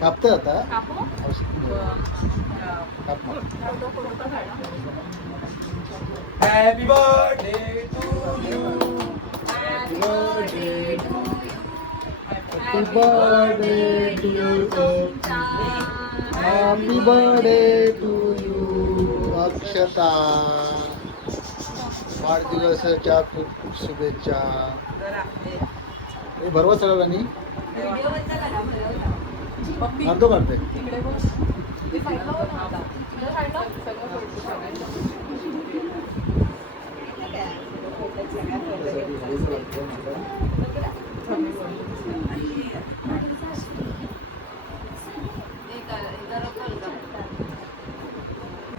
कापतं आता happy birthday to you happy birthday to you happy birthday to you happy birthday to you Akshata वाढदिवसाच्या खूप खूप शुभेच्छा हे बरोबर सगळं आणि अर्धो काढते Thank you.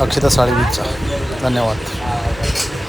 अक्षता साळवीचा धन्यवाद